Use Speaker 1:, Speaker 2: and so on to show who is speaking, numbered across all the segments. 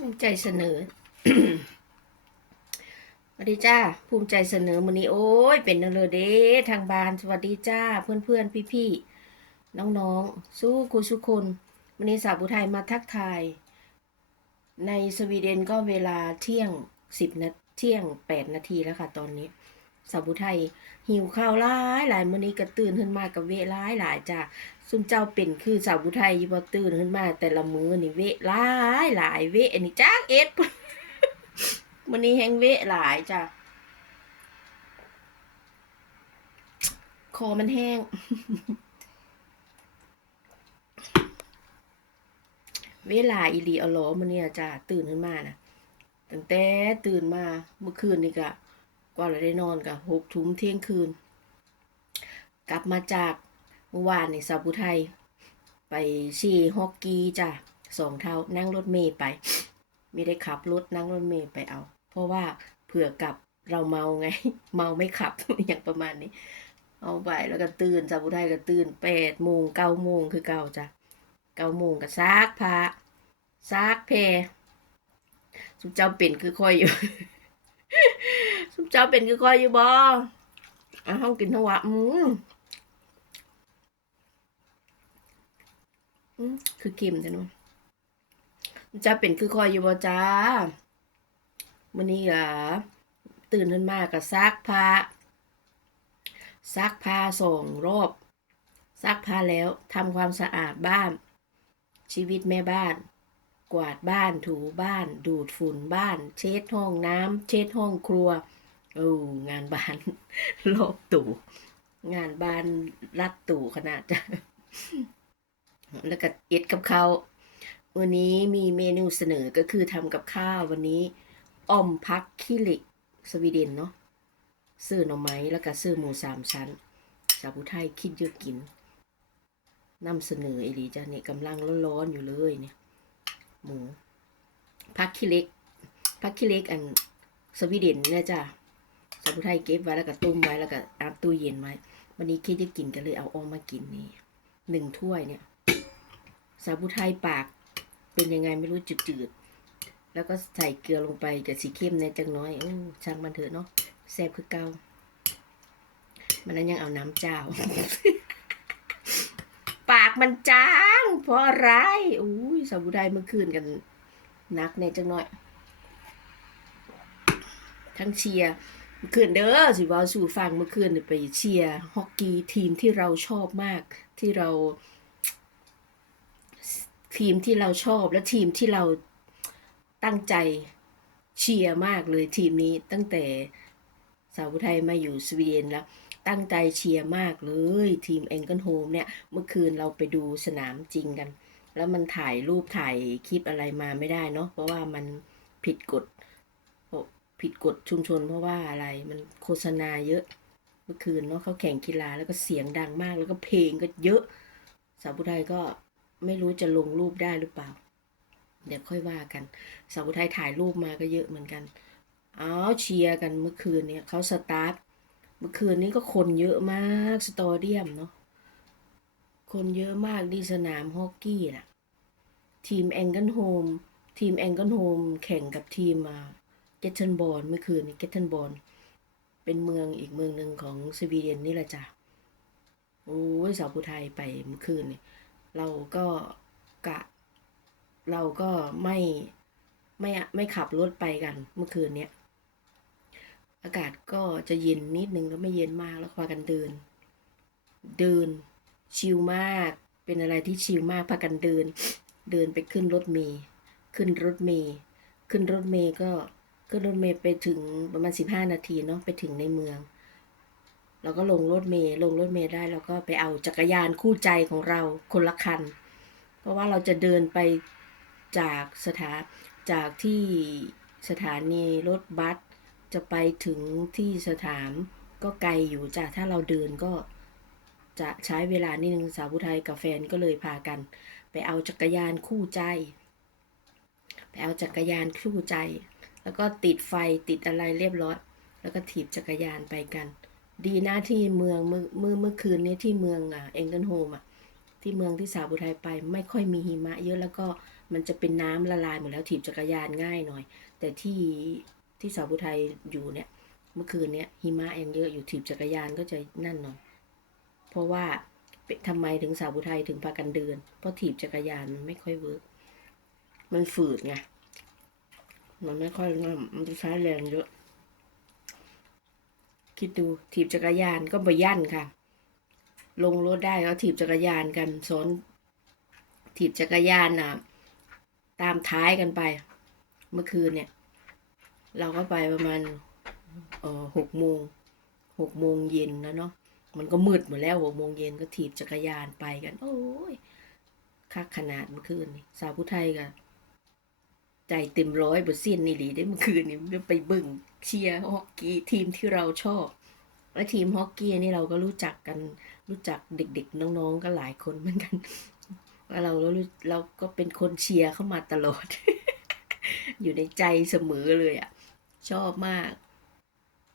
Speaker 1: ภูมิใจเสนอสวัสดีจ้า ภูมิใจเสนอมือนี้โอ้ย เป็นเนเลยเด้ทางบ้าน สวัสดีจ้า เพื่อนเพื่อนพี่พี่ๆน้องๆ สู้ครูสุคนวันนี้สาวผู้ไทยมาทักทาย ในสวีเดนก็เวลาเที่ยงสิบนาเที่ยงแปดนาทีแล้วค่ะตอนนี้ สาวผู้ไทย หิวข้าวหลายหลายมื้อนี้ก็ตื่นขึ้นมากับเวหลายหลายจ้าซุมเจ้าเป็นคือสาวผู้ไทยอยู่บ่ตื่นขึ้นมาแต่ละมื้อนี่เวหลายหลายเวอันนี้จ้างเอ็ดมื้อนี้แฮงเวหลายจ้ะคอมันแห้งเวลาอีลีอลอมื้อนี้จ้ะตื่นขึ้นมานะตั้งแต่ตื่นมาเมื่อคืนนี่ก็ กว่าเราได้นอนก็หกทุ่มเที่ยงคืน กลับมาจากเมื่อวานในสาวผู้ไทย ไปชีฮอกกี้จ้ะสองเท่านั่งรถเมย์ไป ไม่ได้ขับรถนั่งรถเมย์ไปเอา เพราะว่าเผื่อกลับเราเมาไง เมาไม่ขับอย่างประมาณนี้ เอาไปแล้วก็ตื่นสาวผู้ไทยก็ตื่นแปดโมงเก้าโมงคือเก่าจ้ะเก้าโมงก็ซักผ้าซักเพสุเจ้าเป็นคือคอยอยู่ สุมเจ้าเป็นคือคอยอยู่บ่อะห้องกินทั้งวะอืมอืมคือเค็มจ้ะนาะสุมเจ้าเป็นคือคอยอยู่บ่จ้ามื้อนี้อะตื่นขึ้นมาก็ซักผ้าซักผ้าสองรอบซักผ้าแล้วทำความสะอาดบ้าน ชีวิตแม่บ้าน กวาดบ้านถูบ้าน ดูดฝุ่นบ้าน เช็ดห้องน้ำเช็ดห้องครัว โอ้งานบ้านรอบตู่ งานบ้านรัดตู่ขนาดจ้ะแล้วก็เอ็ดกับเขาววันนี้มีเมนูเสนอก็คือทำกับข้าววันนี้อ่อมพักขี้เหล็กสวีเดนเนาะซื้อหน่อไม้แล้วก็ซื้อหมูสามชั้นสาวผู้ไทยคิดเยอะกินนำเสนอไอ้ดีจ้ะเนี่ยกำลังร้อนๆอยู่เลยเนี่ย หมูพักขี้เล็กพักขี้เล็กอันสวีเดนเนี่ยจ้ะ สาวผู้ไทยเก็บไว้แล้วก็ต้มไว้แล้วก็อัดตู้เย็นไว้ วันนี้คิดจะกินกันเลยเอาออกมากินนี่หนึ่งถ้วยเนี่ยสาวผู้ไทยปากเป็นยังไงไม่รู้จืดๆ แล้วก็ใส่เกลือลงไปกับสีเข้มเนี่ยจังน้อยโอ้ช่างมันเถอะเนาะแซ่บคือเก่ามันนั้นยังเอาน้ำเจ้า ปากมันจางเพราะอะไรอุ้ยสาวผู้ไทยเมื่อคืนกันนักเนี่ยจังน้อย ทั้งเชียร์ เมื่อคืนเด้อสิว่าสู่ฟังเมื่อคืนนี่ไปเชียร์ฮอกกี้ทีมที่เราชอบมากที่เรา ทีมที่เราชอบและทีมที่เราตั้งใจเชียร์มากเลยทีมนี้ตั้งแต่สาวไทยมาอยู่สวีเดนแล้ว ตั้งใจเชียร์มากเลยทีมเองกันโฮมเนี่ย เมื่อคืนเราไปดูสนามจริงกัน แล้วมันถ่ายรูปถ่ายคลิปอะไรมาไม่ได้เนาะเพราะว่ามันผิดกฎ ผิดกฎชุมชนเพราะว่าอะไรมันโฆษณาเยอะ เมื่อคืนเนาะเขาแข่งกีฬาแล้วก็เสียงดังมากแล้วก็เพลงก็เยอะ สาวผู้ไทยก็ไม่รู้จะลงรูปได้หรือเปล่า เดี๋ยวค่อยว่ากันสาวผู้ไทยถ่ายรูปมาก็เยอะเหมือนกันเอาเชียร์กันเมื่อคืนเนี่ยเขาสตาร์ทเมื่อคืนนี้ก็คนเยอะมากสตอเดียมเนาะคนเยอะมากที่สนามฮอกกี้น่ะทีมแองเกิลโฮมทีมแองเกิลโฮมแข่งกับทีม เกตเทนบอลเมื่อคืนเกตเทนบอลเป็นเมืองอีกเมืองหนึ่งของสวีเดนนี่แหละจ้ะโอ้ยสาวผู้ไทยไปเมื่อคืนเนี่ยเราก็กะ เราก็ไม่ไม่ไม่ขับรถไปกันเมื่อคืนเนี้ยอากาศก็จะเย็นนิดนึงแล้วไม่เย็นมากแล้วพากันเดิน เดินชิลมากเป็นอะไรที่ชิลมากพากันเดิน เดินไปขึ้นรถเมย์ขึ้นรถเมย์ขึ้นรถเมย์ก็ ขึ้นรถเมย์ไปถึงประมาณสิบห้านาทีเนาะไปถึงในเมือง เราก็ลงรถเมย์ลงรถเมย์ได้แล้วก็ไปเอาจักรยานคู่ใจของเราคนละคัน เพราะว่าเราจะเดินไปจากสถานจากที่สถานีรถบัสจะไปถึงที่สถานก็ไกลอยู่จ้ะถ้าเราเดินก็จะใช้เวลานิดนึงสาวผู้ไทยกับแฟนก็เลยพากัน ไปเอาจักรยานคู่ใจ ไปเอาจักรยานคู่ใจ แล้วก็ติดไฟติดอะไรเรียบร้อย แล้วก็ถีบจักรยานไปกัน ดีนะที่เมืองเมื่อเมื่อเมื่อคืนนี้ที่เมืองอะเองเกิลโฮมอะที่เมืองที่สาวผู้ไทยไปไม่ค่อยมีหิมะ เยอะแล้วก็มันจะเป็นน้ำละลายหมดแล้วถีบจักรยานง่ายหน่อย แต่ที่ที่สาวพุไทยอยู่เนี่ย เมื่อคืนเนี้ยหิมะยังเยอะอยู่ถีบจักรยานก็จะนั่นหน่อย เพราะว่าเป็นทำไมถึงสาวพุไทยถึงพากันเดิน เพราะถีบจักรยานมันไม่ค่อยเวิร์กมันฝืดไง มันไม่ค่อยง่ายมันจะใช้แรงเยอะ คิดดูถีบจักรยานก็ไปยั่นค่ะ ลงรถได้ก็ถีบจักรยานกันซ้อนถีบจักรยานน่ะตามท้ายกันไป เมื่อคืนเนี่ย เราก็ไปประมาณเออหกโมงหกโมงเย็นแล้วเนาะมันก็มืดหมดแล้วหกโมงเย็นก็ถีบจักรยานไปกัน โอ้ยคักขนาดเมื่อคืนนี่สาวผู้ไทยกัน ใจเต็มร้อยเปอร์เซ็นนี่หลีได้เมื่อคืนนี่ไปบิ่งเชียร์ฮอกกี้ทีมที่เราชอบและทีมฮอกกี้นี่เราก็รู้จักกันรู้จักเด็กๆ น้องๆก็หลายคนเหมือนกันว่าเราเราเราก็เป็นคนเชียร์เข้ามาตลอด อยู่ในใจเสมอเลยอะ ชอบมาก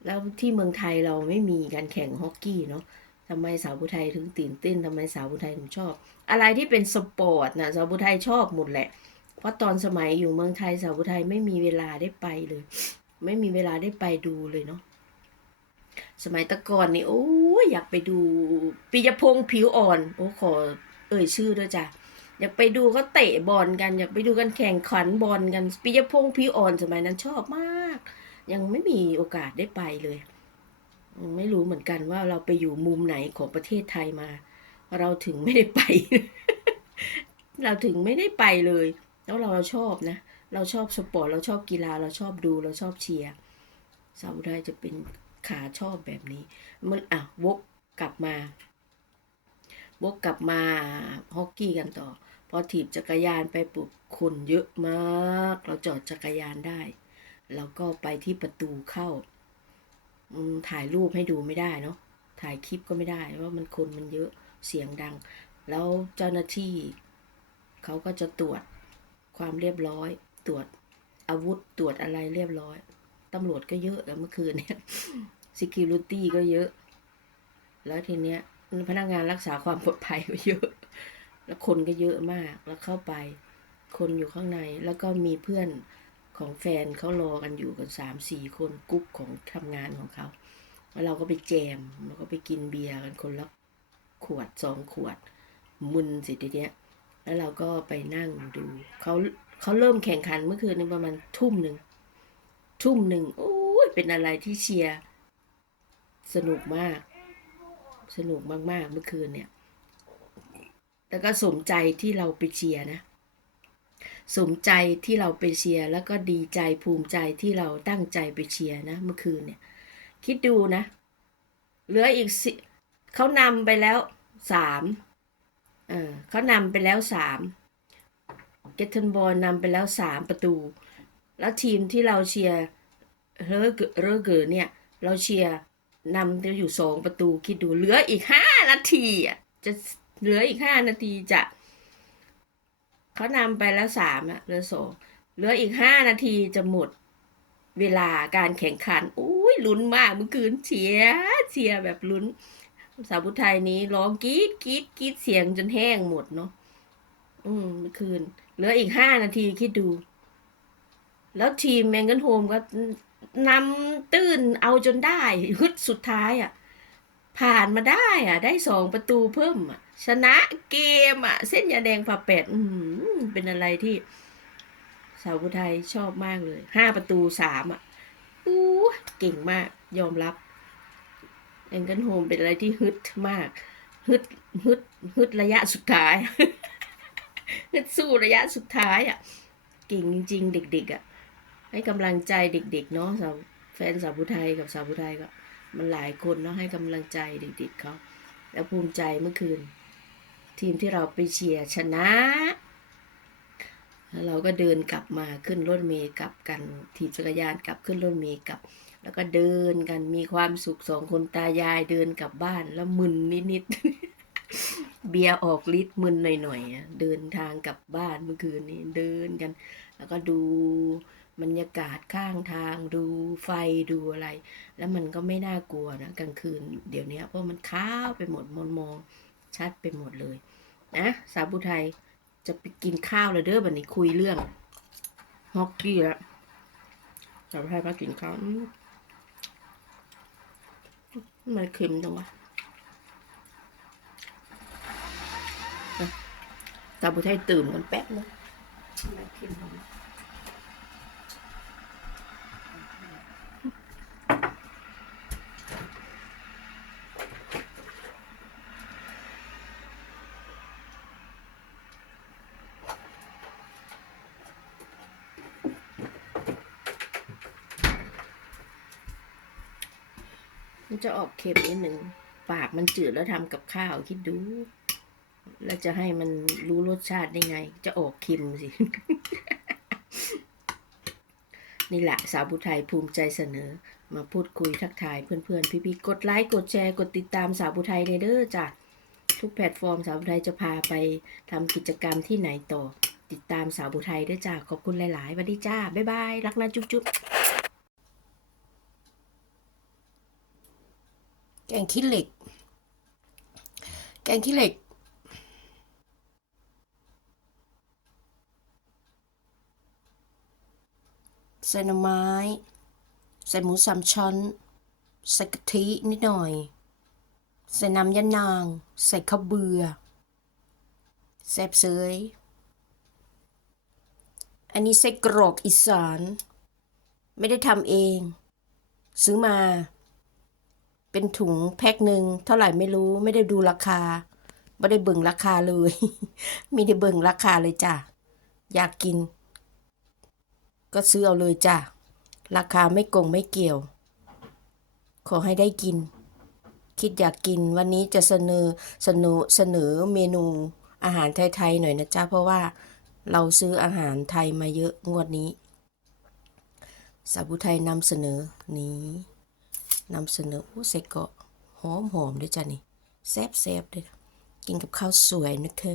Speaker 1: แล้วที่เมืองไทยเราไม่มีการแข่งฮอกกี้เนาะทำไมสาวผู้ไทยถึงตื่นเต้นทำไมสาวผู้ไทยถึงชอบ อะไรที่เป็นสปอร์ตนะสาวผู้ไทยชอบหมดแหละ เพราะตอนสมัยอยู่เมืองไทยสาวไทยไม่มีเวลาได้ไปเลย ไม่มีเวลาได้ไปดูเลยเนาะสมัยตะก่อนนี่โอ้ยอยากไปดูปิยพงษ์ผิวอ่อน โอ้ขอเอ่ยชื่อด้วยจ้ะอยากไปดูเขาเตะบอลกัน อยากไปดูกันแข่งขันบอลกันปิยพงษ์ผิวอ่อนสมัยนั้นชอบมาก ยังไม่มีโอกาสได้ไปเลย ไม่รู้เหมือนกันว่าเราไปอยู่มุมไหนของประเทศไทยมา เราถึงไม่ได้ไป เราถึงไม่ได้ไปเลย แล้วเราชอบนะ เราชอบสปอร์ต เราชอบกีฬา เราชอบดู เราชอบเชียร์สาวไทยจะเป็นขาชอบแบบนี้ มันอะวกกลับมา วกกลับมาฮอกกี้กันต่อ พอถีบจักรยานไปปุ๊บคนเยอะมาก เราจอดจักรยานได้ แล้วก็ไปที่ประตูเข้า ถ่ายรูปให้ดูไม่ได้เนาะ ถ่ายคลิปก็ไม่ได้เพราะมันคนมันเยอะ เสียงดัง แล้วเจ้าหน้าที่เขาก็จะตรวจ ความเรียบร้อย ตรวจอาวุธตรวจอะไรเรียบร้อย ตำรวจก็เยอะแล้วเมื่อคืนเนี่ย security ก็เยอะ แล้วทีเนี้ยพนักงานรักษาความปลอดภัยก็เยอะ แล้วคนก็เยอะมาก แล้วเข้าไป คนอยู่ข้างใน แล้วก็มีเพื่อนของแฟนเขารอกันอยู่กันสามสี่คนกรุ๊ปของทำงานของเขาแล้วเราก็ไปแจม แล้วก็ไปกินเบียร์กันคนละขวดสองขวด มึนสิทีเนี้ย แล้วเราก็ไปนั่งดู เขาเขาเริ่มแข่งขันเมื่อคืนนี้ประมาณทุ่มหนึ่ง ทุ่มหนึ่งโอ้ยเป็นอะไรที่เชียร์สนุกมาก สนุกมาก ๆ เมื่อคืนเนี่ย แล้วก็สมใจที่เราไปเชียร์นะ สมใจที่เราไปเชียร์แล้วก็ดีใจภูมิใจที่เราตั้งใจไปเชียร์นะ เมื่อคืนเนี่ย คิดดูนะ เหลืออีกสิเขานำไปแล้วสาม เออเขานำไปแล้วสามเกตเทนบอลนำไปแล้วสามประตู แล้วทีมที่เราเชียร์เรอเกเรอเกอเนี่ย เราเชียร์นำจะอยู่สองประตูคิดดูเหลืออีกห้านาทีอะจะเหลืออีกห้านาทีจะเขานำไปแล้วสามอะเหลือสองเหลืออีกห้านาทีจะหมดเวลาการแข่งขันอุ้ยลุ้นมากเมื่อคืนเชียร์เชียร์แบบลุ้น สาวพุทธไทยนี้ร้องกรีดกรีดกรีดเสียงจนแห้งหมดเนาะอืมเมื่อคืน เหลืออีกห้านาทีคิดดู แล้วทีมแมงกันโฮมก็นำตื้นเอาจนได้ฮึดสุดท้ายอะ ผ่านมาได้อะ ได้สองประตูเพิ่มอะ ชนะเกมอะ เส้นยาแดงผ่าแปดอืมเป็นอะไรที่สาวพุทธไทยชอบมากเลยห้าประตูสามอะอู้เก่งมากยอมรับ แองเกิลโฮมเป็นอะไรที่ฮึดมาก ฮึดฮึดฮึดระยะสุดท้าย ฮึดสู้ระยะสุดท้ายอะเก่งจริง ๆ เด็ก ๆอะให้กำลังใจเด็ก ๆ เนาะสาวแฟนสาวผู้ไทยกับสาวผู้ไทยก็มันหลายคนเนาะให้กำลังใจเด็กๆเขาแล้วภูมิใจเมื่อคืน ทีมที่เราไปเชียร์ชนะ แล้วเราก็เดินกลับมาขึ้นรถเมล์กลับกันถีบจักรยานกลับขึ้นรถเมล์กลับ แล้วก็เดินกันมีความสุขสองคนตายายเดินกลับบ้านแล้วมึนนิดๆเบียร์ออกฤทธิ์มึนหน่อยๆเดินทางกลับบ้านเมื่อคืนนี้เดินกัน แล้วก็ดูบรรยากาศข้างทางดูไฟดูอะไร แล้วมันก็ไม่น่ากลัวนะกลางคืนเดี๋ยวนี้เพราะมันข้าวไปหมดมองมองชัดไปหมดเลยนะสาวผู้ไทย จะไปกินข้าวเลยเด้อบัดนี้คุยเรื่องฮอกกี้แล้วสาวไทยมากินข้าวมันเค็มจังวะตาบุไทยตื่นกันแป๊บนึงเค็ม มันจะออกเค็มนิดหนึ่ง ปากมันจืดแล้วทำกับข้าวคิดดู แล้วจะให้มันรู้รสชาติได้ไง จะออกเค็มสิ นี่แหละสาวบุไทยภูมิใจเสนอ มาพูดคุยทักทายเพื่อนๆ พี่ๆ กดไลค์กดแชร์กดติดตามสาวบุไทยเด้อจ้ะทุกแพลตฟอร์มสาวบุไทยจะพาไปทำกิจกรรมที่ไหนต่อ ติดตามสาวบุไทยด้วยจ้ะขอบคุณหลายๆวัสดีจ้าบ๊ายบายรักนะจุ๊บๆ แกงขี้เหล็ก แกงขี้เหล็ก ใส่หน่อไม้ ใส่หมูสามชั้นใส่กะทินิดหน่อย ใส่น้ำยะนาง ใส่ข้าวเบือแซ่บเสยอันนี้ใส่กรอกอีสาน ไม่ได้ทำเอง ซื้อมา เป็นถุงแพ็คหนึ่งเท่าไหร่ไม่รู้ไม่ได้ดูราคาไม่ได้เบิ่งราคาเลยม่ได้เบิ่งราคาเลยจ้ะ อยากกิน ก็ซื้อเอาเลยจ้ะ ราคาไม่โกงไม่เกี่ยว ขอให้ได้กิน คิดอยากกินวันนี้จะเสนอเสนอเสนอเมนูอาหารไทยๆหน่อยนะจ๊ะเพราะว่าเราซื้ออาหารไทยมาเยอะงวดนี้ สาบุไทยนำเสนอนี้ นำเสนอโอ้ใส่เกาะหอมหอมๆด้วยจ้ะนี่แซ่บแซบๆด้วยกินกับข้าวสวยนะคะ